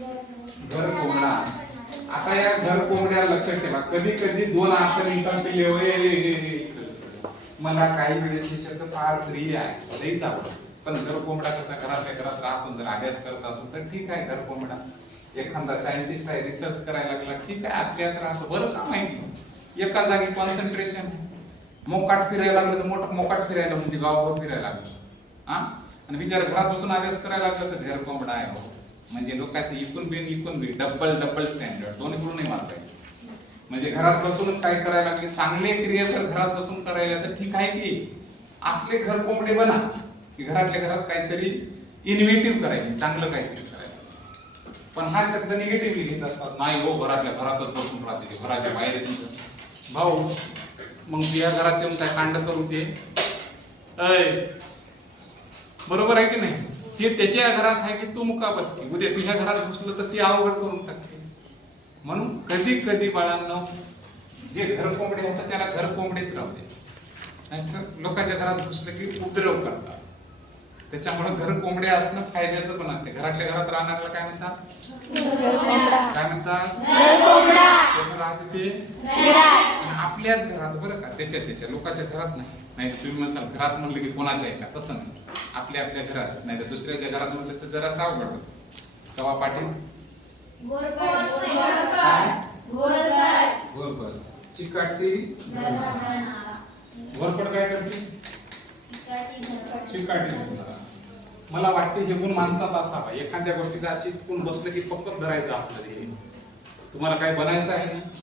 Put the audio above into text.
घर कोंबडा. आता या घर कोंबड्या लक्षात ठेवा, कधी कधी दोन अर्थ निघतात ते मला काही वेळेस हे शब्द फार प्रिय आहे, लईच आवडतं. पण घर कोंबडा कसा घरातल्या घरात राहतो, जर अभ्यास करत असेल तर ठीक आहे. घर कोंबडा एखादा सायंटिस्ट आहे, रिसर्च करायला लागला, ठीक आहे, आतल्यात राहतो, बरं का माहिती. एका जागी कॉन्सन्ट्रेशन, मोकाट फिरायला लागलं तर मोठं मोकाट फिरायला म्हणजे गावावर फिरायला लागलं हा. आणि विचार घरात बसून अभ्यास करायला लागला तर घर कोंबडा आहे हो. म्हणजे लोकांचं इकून बी डबल स्टँडर्ड दोन्ही कडून नाही मारता येईल. म्हणजे घरात बसूनच काय करायला लागले, चांगले क्रिया जर घरात बसून करायला तर ठीक आहे की असले घर कोंबडे बना की घरातल्या घरात काहीतरी इन्व्हेंटिव्ह करायचे, चांगलं काहीतरी करायचं. पण हा शब्द निगेटिव्हली घेत असतात, नाही हो घरातल्या घरातच बसून राहते, घराच्या बाहेर येत भाऊ. मग तुझ्या घरात येऊन काय कांड करू ते बरोबर आहे की नाही. ते त्याच्या घरात आहे की तू मुका बसते, उद्या तुझ्या घरात घुसलं तर ती अवघड करून टाकते. म्हणून कधी कधी बाळांनो जे घर कोंबडे होतात त्याला घर कोंबडेच राहू दे, नाहीतर लोकांच्या घरात घुसलं की उपद्रव करतात. त्याच्यामुळे घर कोंबडे असणं फायद्याचं पण असते. घरातल्या घरात राहणाऱ्याला काय म्हणतात, काय म्हणतात, राहते ते आपल्याच घरात, बरं का, त्याच्या लोकांच्या घरात नाही. नाही तुम्ही म्हणसाल घरात म्हणलं की कोणाच्या आहे का, तसं नाही, आपल्या घरात, नाही तर दुसऱ्याच्या घरात म्हणलं तर जरा अवघड होतं. कवा पाटील घोरपड चिकाटी घोरपड काय करते, चिकाटी. मला वाटते हे गुण माणसात असावा, एखाद्या गोष्टीला चिटकून बसलं की पक्क धरायचं आपलं. तुम्हाला काय बनायचं आहे ना.